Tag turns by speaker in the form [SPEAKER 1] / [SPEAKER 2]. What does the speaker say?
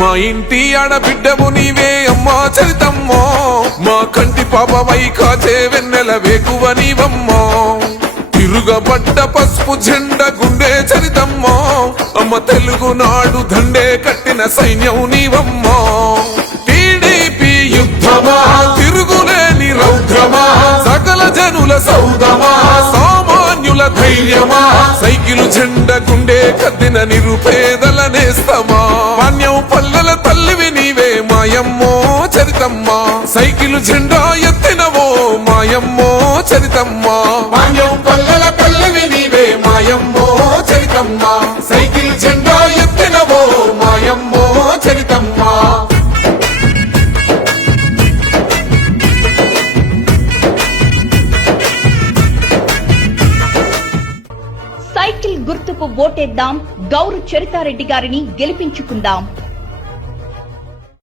[SPEAKER 1] మా ఇంటి ఆడబిడ్డము నీవే అమ్మా చరితమ్మో. మా కంటి పాపవై కాచే వెన్నెల వేకువ నీవమ్మో. తిరుగబడ్డ పసుపు జెండ గుండె చరితమ్మో. అమ్మ తెలుగు నాడు దండే కట్టిన సైన్యం నీవమ్మో. టీడీపీ యుద్ధమా? తిరుగులేని రౌద్రమా? సకల జనుల సౌదమా సామాన్యుల ధైర్యమా? సైకిలు జెండ గుండె కద్దిన నిరుపేదల నేస్తమా? మాయమ్మో చరితమ్మా. సైకిల్ జెండా ఎత్తినవో మాయమ్మో చరితమ్మా. మాయం పల్లెల తల్లివి నీవే మాయమ్మో చరితమ్మా. సైకిల్ జెండా ఎత్తినవో మాయమ్మో చరితమ్మా.
[SPEAKER 2] సైకిల్ గుర్తుకు ఓటేద్దాం. గౌరు చరితారెడ్డి గారిని గెలిపించుకుందాం.